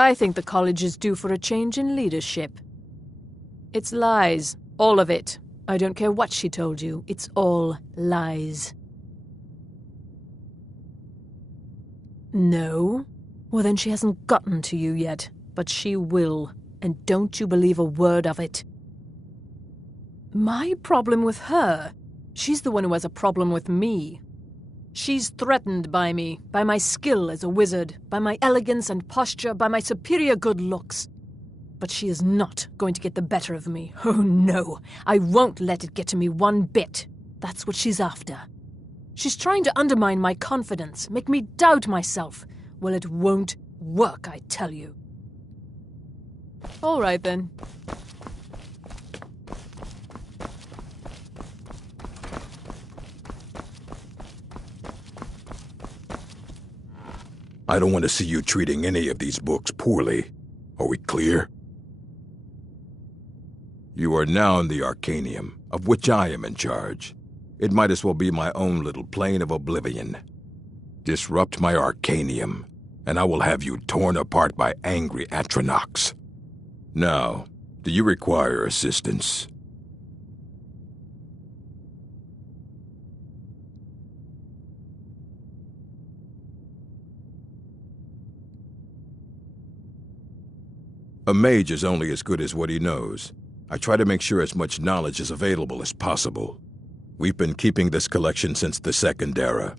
I think the college is due for a change in leadership. It's lies. All of it. I don't care what she told you. It's all lies. No? Well, then she hasn't gotten to you yet. But she will. And don't you believe a word of it. My problem with her? She's the one who has a problem with me. She's threatened by me, by my skill as a wizard, by my elegance and posture, by my superior good looks. But she is not going to get the better of me. Oh no, I won't let it get to me one bit. That's what she's after. She's trying to undermine my confidence, make me doubt myself. Well, it won't work, I tell you. All right, then. I don't want to see you treating any of these books poorly. Are we clear? You are now in the Arcanium, of which I am in charge. It might as well be my own little plane of oblivion. Disrupt my Arcanium, and I will have you torn apart by angry Catrinae. Now, do you require assistance? A mage is only as good as what he knows. I try to make sure as much knowledge is available as possible. We've been keeping this collection since the Second Era.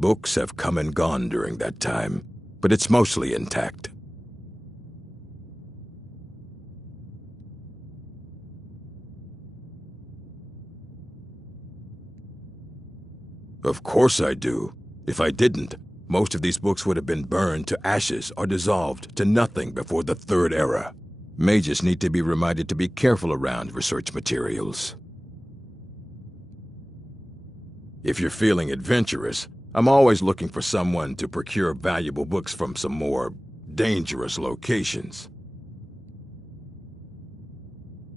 Books have come and gone during that time, but it's mostly intact. Of course I do. If I didn't, most of these books would have been burned to ashes or dissolved to nothing before the Third Era. Mages need to be reminded to be careful around research materials. If you're feeling adventurous, I'm always looking for someone to procure valuable books from some more dangerous locations.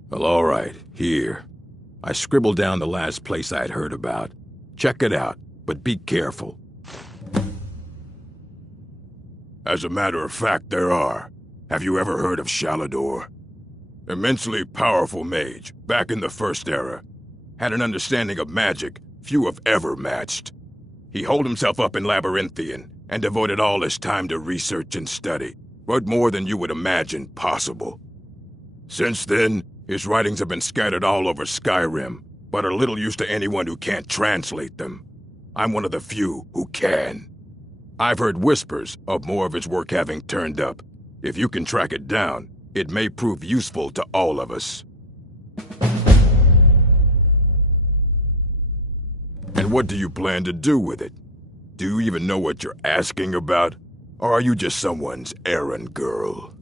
Well, all right, here. I scribbled down the last place I had heard about. Check it out, but be careful. As a matter of fact, there are. Have you ever heard of Shalador? Immensely powerful mage, back in the First Era. Had an understanding of magic few have ever matched. He holed himself up in Labyrinthian and devoted all his time to research and study, wrote more than you would imagine possible. Since then, his writings have been scattered all over Skyrim, but are little use to anyone who can't translate them. I'm one of the few who can. I've heard whispers of more of his work having turned up. If you can track it down, it may prove useful to all of us. And what do you plan to do with it? Do you even know what you're asking about? Or are you just someone's errand girl?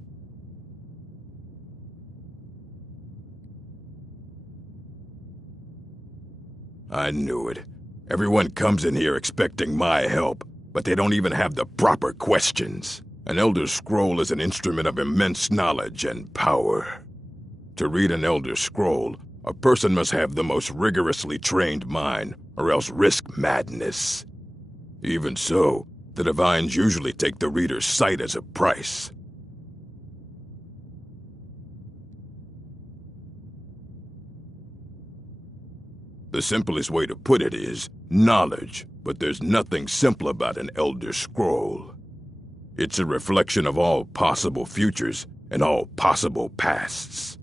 I knew it. Everyone comes in here expecting my help, but they don't even have the proper questions. An Elder Scroll is an instrument of immense knowledge and power. To read an Elder Scroll, a person must have the most rigorously trained mind, or else risk madness. Even so, the Divines usually take the reader's sight as a price. The simplest way to put it is knowledge, but there's nothing simple about an Elder Scroll. It's a reflection of all possible futures and all possible pasts.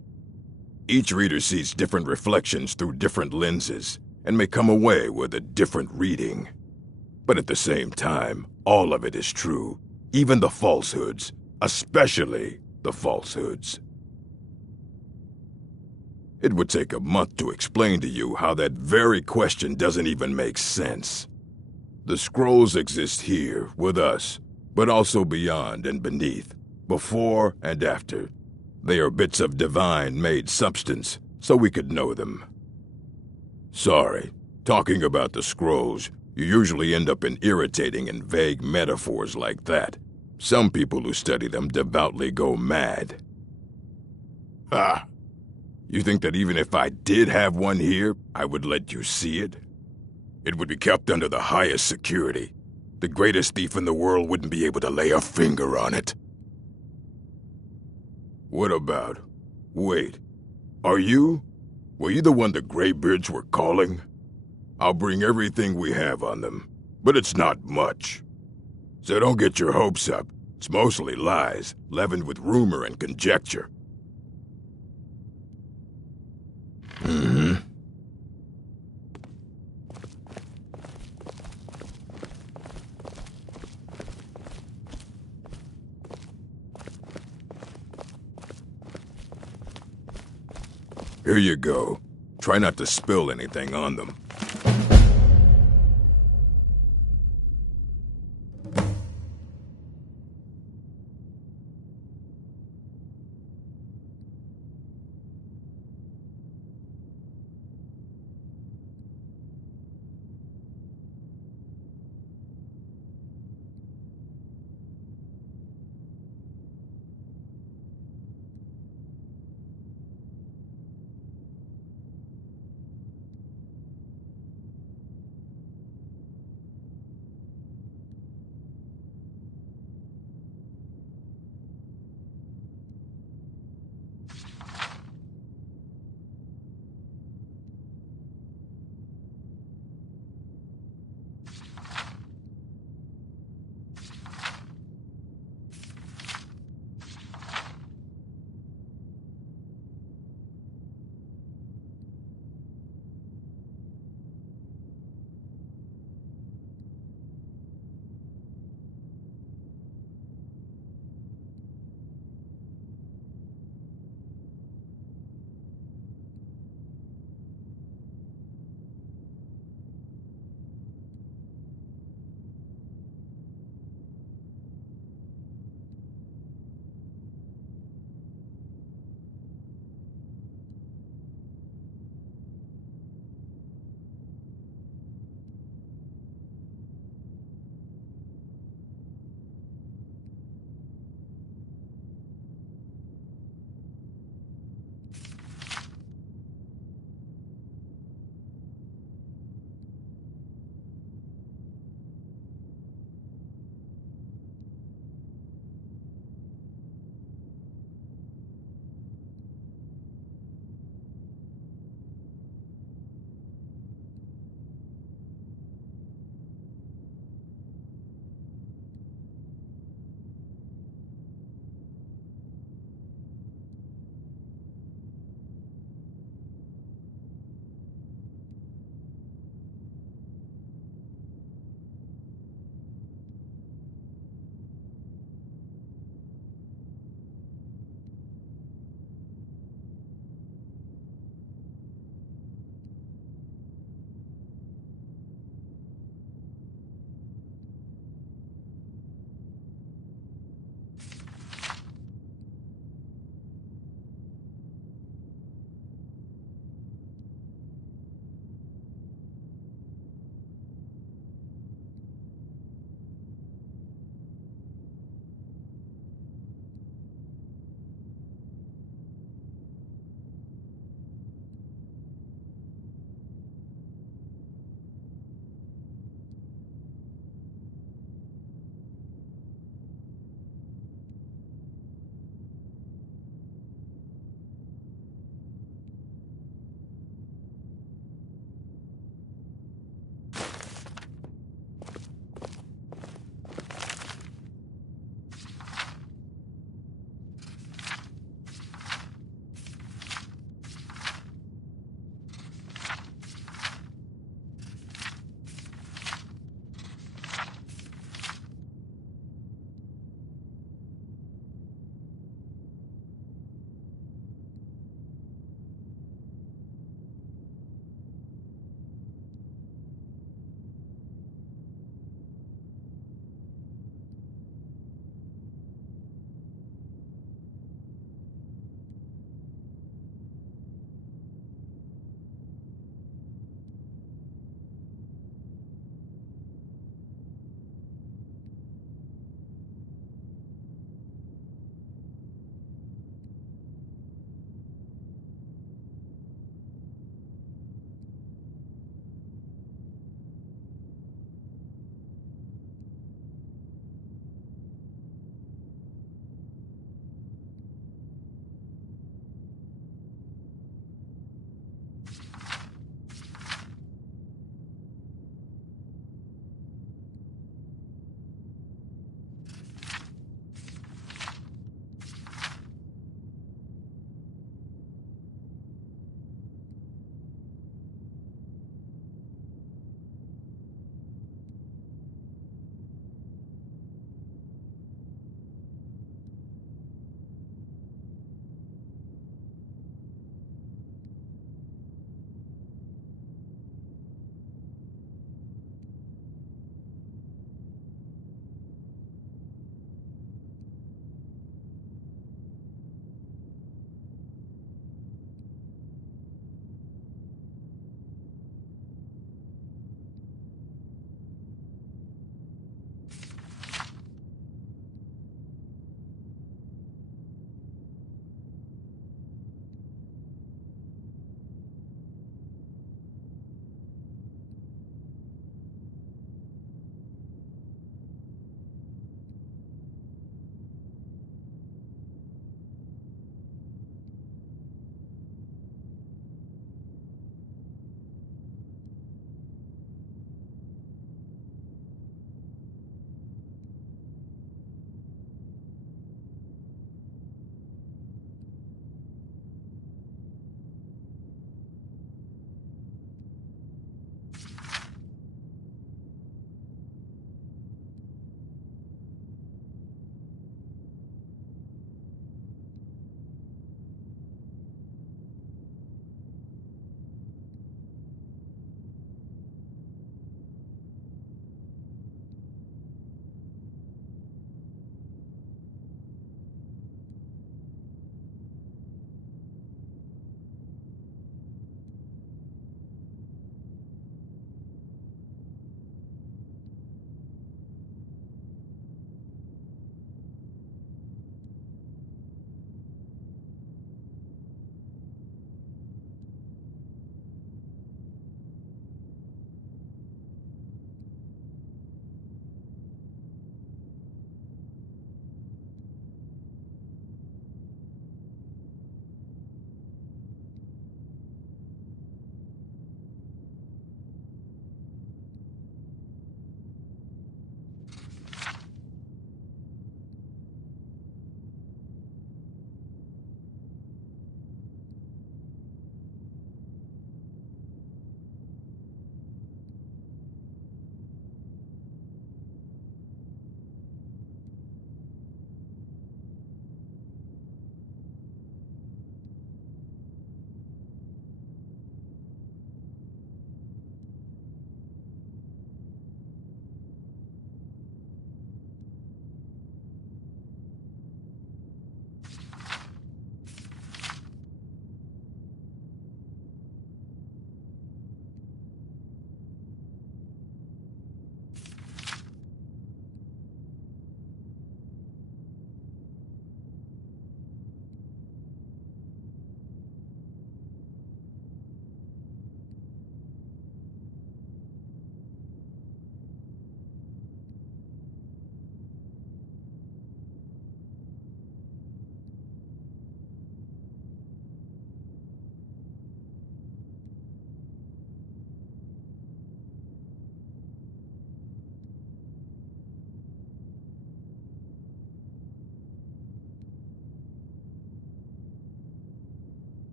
Each reader sees different reflections through different lenses and may come away with a different reading. But at the same time, all of it is true, even the falsehoods, especially the falsehoods. It would take a month to explain to you how that very question doesn't even make sense. The scrolls exist here, with us, but also beyond and beneath, before and after. They are bits of divine-made substance, so we could know them. Sorry, talking about the scrolls, you usually end up in irritating and vague metaphors like that. Some people who study them devoutly go mad. Ah! You think that even if I did have one here, I would let you see it? It would be kept under the highest security. The greatest thief in the world wouldn't be able to lay a finger on it. What about? Wait. Are you? Were you the one the Greybeards were calling? I'll bring everything we have on them, but it's not much. So don't get your hopes up. It's mostly lies, leavened with rumor and conjecture. Mm-hmm. Here you go. Try not to spill anything on them.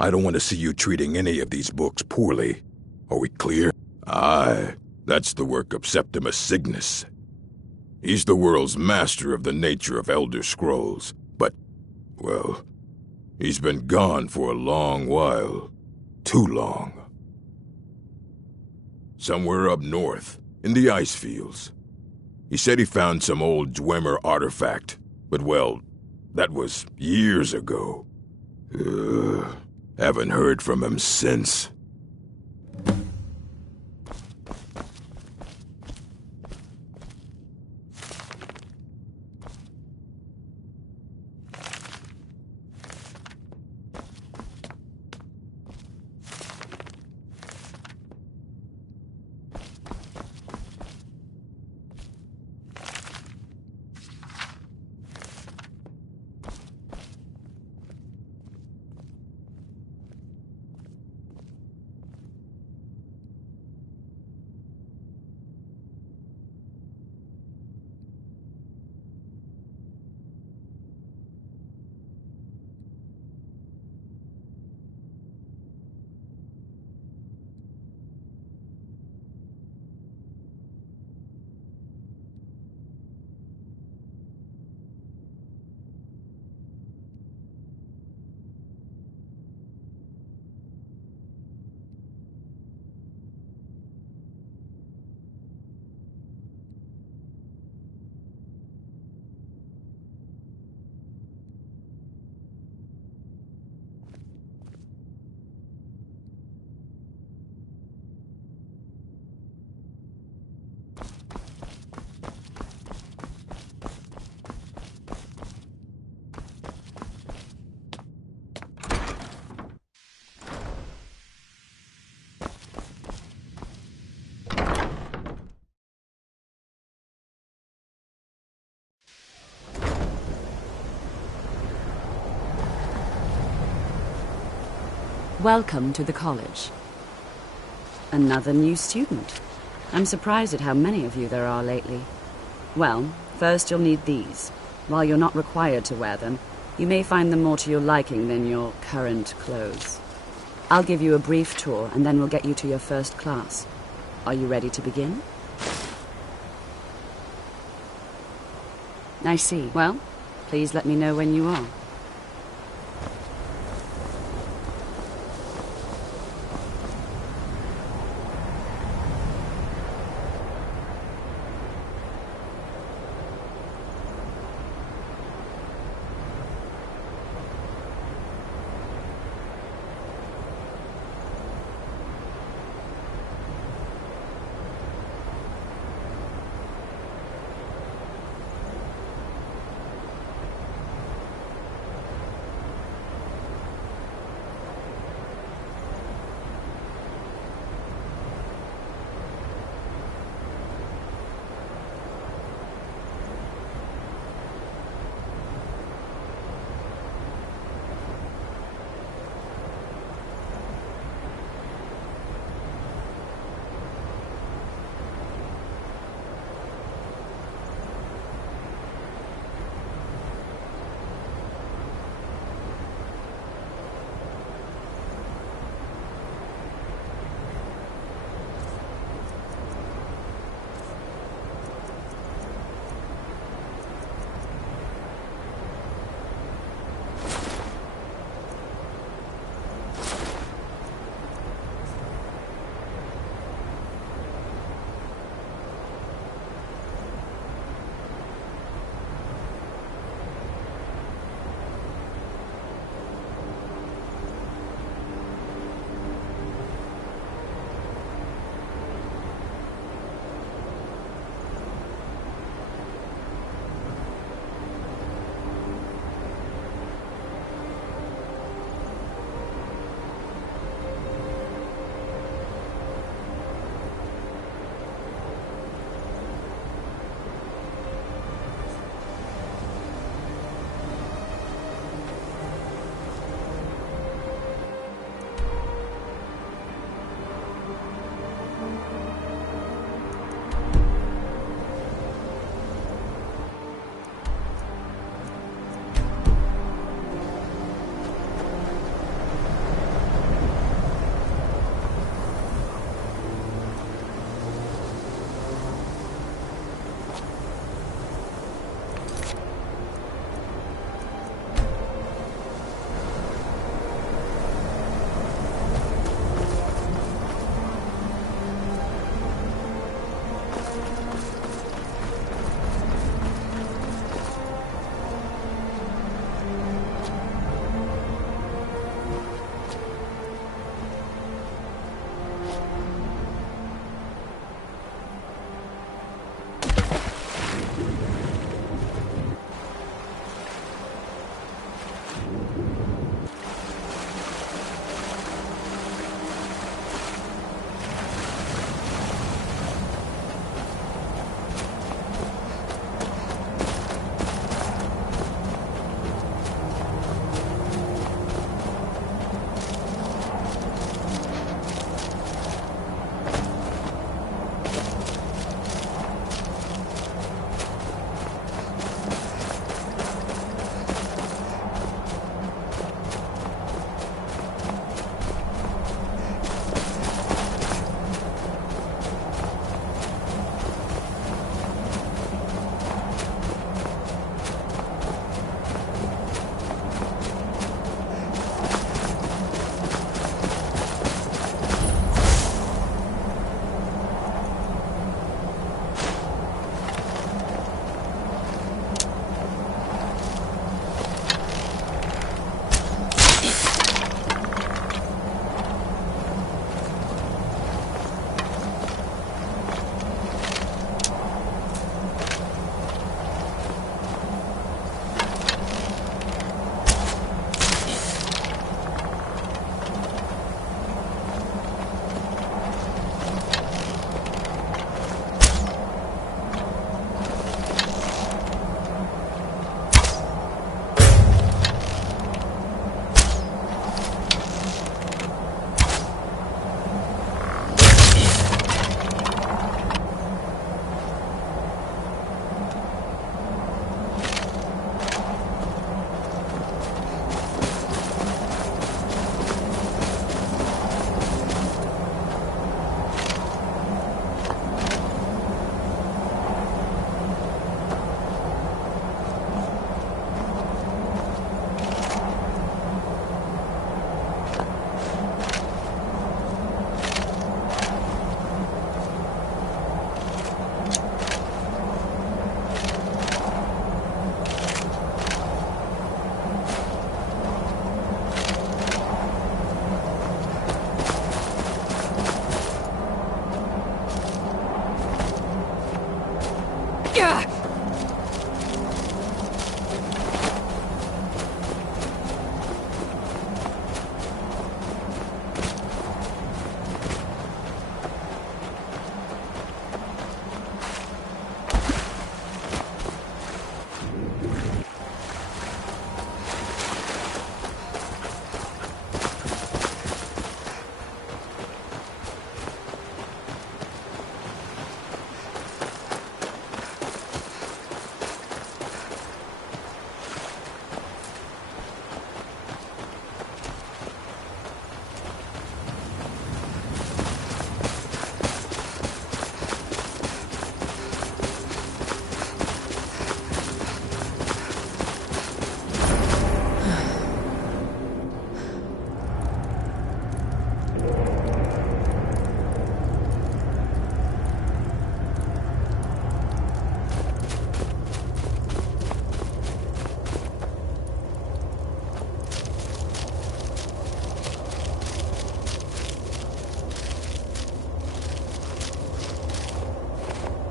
I don't want to see you treating any of these books poorly. Are we clear? Aye, that's the work of Septimus Cygnus. He's the world's master of the nature of Elder Scrolls, but, well, he's been gone for a long while. Too long. Somewhere up north, in the ice fields. He said he found some old Dwemer artifact, but well, that was years ago. Haven't heard from him since. Welcome to the college. Another new student. I'm surprised at how many of you there are lately. Well, first you'll need these. While you're not required to wear them, you may find them more to your liking than your current clothes. I'll give you a brief tour and then we'll get you to your first class. Are you ready to begin? I see. Well, please let me know when you are.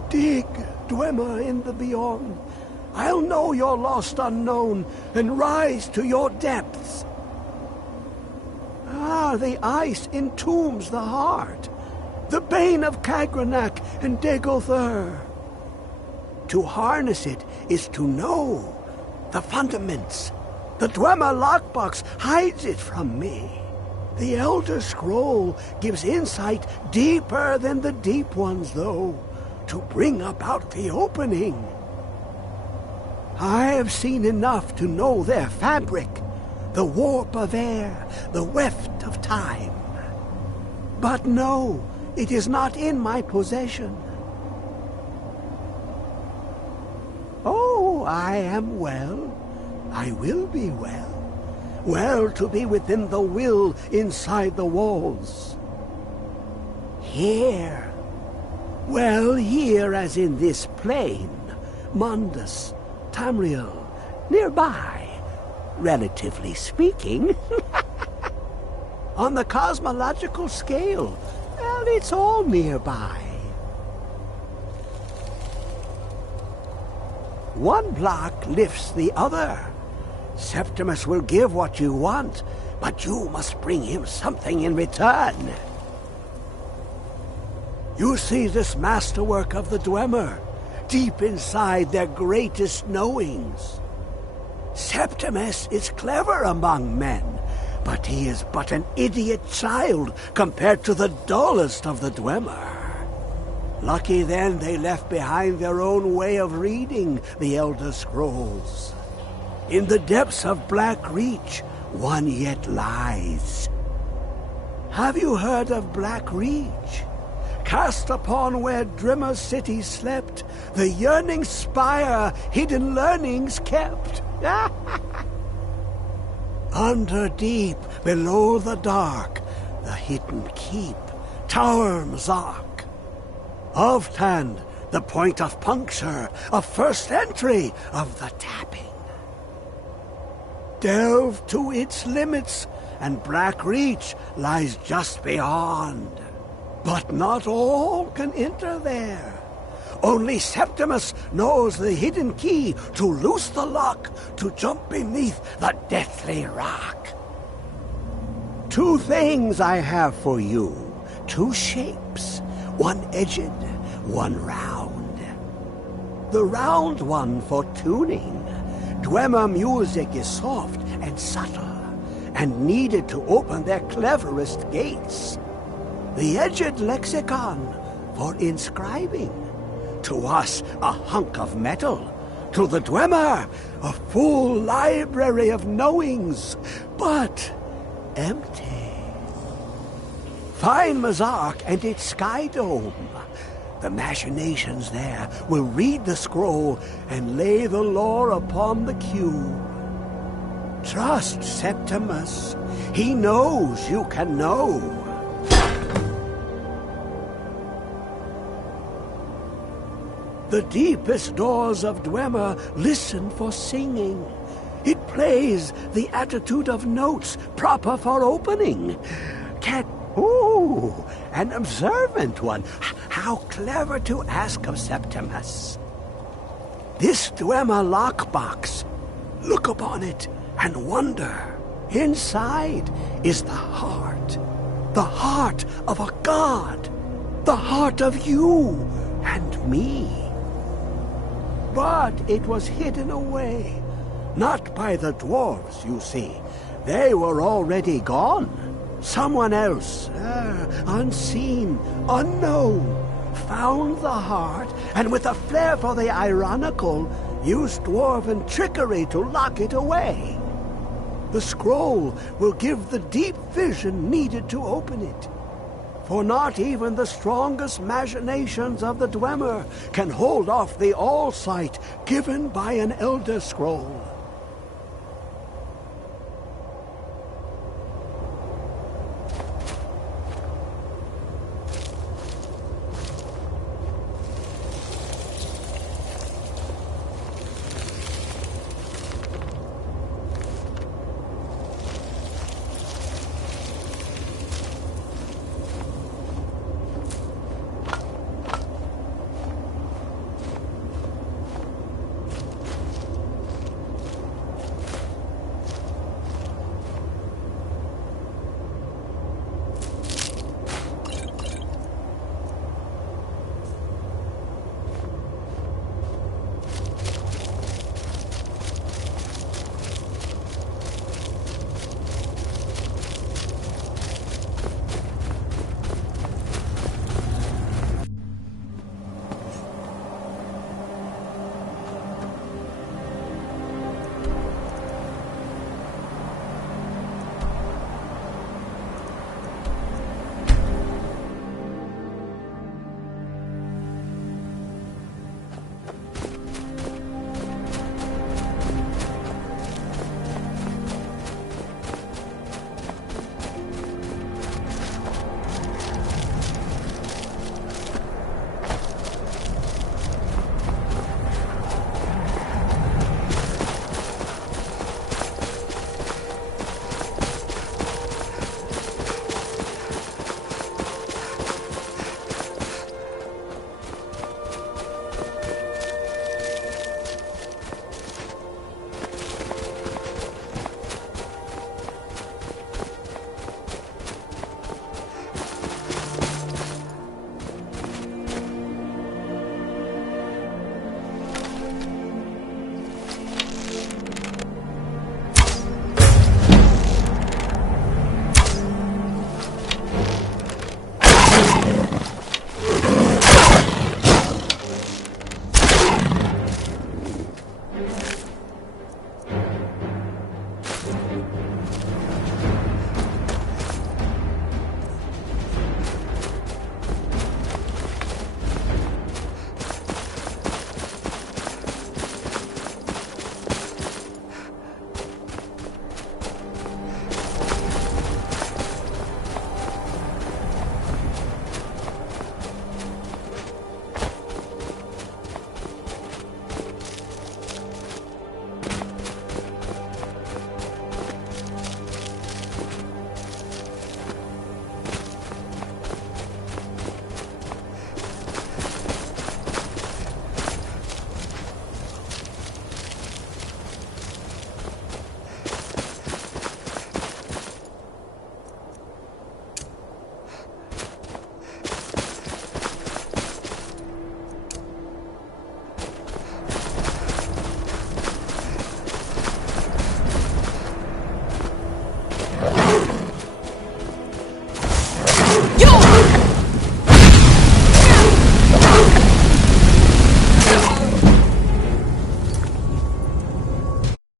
Dig, Dwemer in the beyond. I'll know your lost unknown and rise to your depths. Ah, the ice entombs the heart, the bane of Catrinae and Degolthur. To harness it is to know the fundaments. The Dwemer lockbox hides it from me. The Elder Scroll gives insight deeper than the deep ones, though, to bring about the opening. I have seen enough to know their fabric, the warp of air, the weft of time. But no, it is not in my possession. Oh, I am well. I will be well. Well to be within the will inside the walls. Here. Well, here as in this plain. Mundus, Tamriel, nearby. Relatively speaking. On the cosmological scale, well, it's all nearby. One block lifts the other. Septimus will give what you want, but you must bring him something in return. You see this masterwork of the Dwemer, deep inside their greatest knowings. Septimus is clever among men, but he is but an idiot child compared to the dullest of the Dwemer. Lucky then they left behind their own way of reading the Elder Scrolls. In the depths of Black Reach, one yet lies. Have you heard of Black Reach? Cast upon where Drimmer's city slept, the yearning spire hidden learnings kept. Under deep, below the dark, the hidden keep, Tower Mzark. Oftand, the point of puncture, of first entry, of the tapping. Delve to its limits, and Black Reach lies just beyond. But not all can enter there. Only Septimus knows the hidden key to loose the lock, to jump beneath the deathly rock. Two things I have for you, two shapes, one edged, one round. The round one for tuning. Dwemer music is soft and subtle, and needed to open their cleverest gates. The edged lexicon for inscribing. To us, a hunk of metal. To the Dwemer, a full library of knowings, but empty. Find Mzark and its sky dome. The machinations there will read the scroll and lay the lore upon the cube. Trust Septimus. He knows you can know. The deepest doors of Dwemer listen for singing. It plays the attitude of notes proper for opening. Ooh, an observant one. How clever to ask of Septimus. This Dwemer lockbox. Look upon it and wonder. Inside is the heart of a god, the heart of you and me. But it was hidden away, not by the dwarves, you see. They were already gone. Someone else, unseen, unknown, found the heart, and with a flair for the ironical, used dwarven trickery to lock it away. The scroll will give the deep vision needed to open it. For not even the strongest machinations of the Dwemer can hold off the all-sight given by an Elder Scroll. You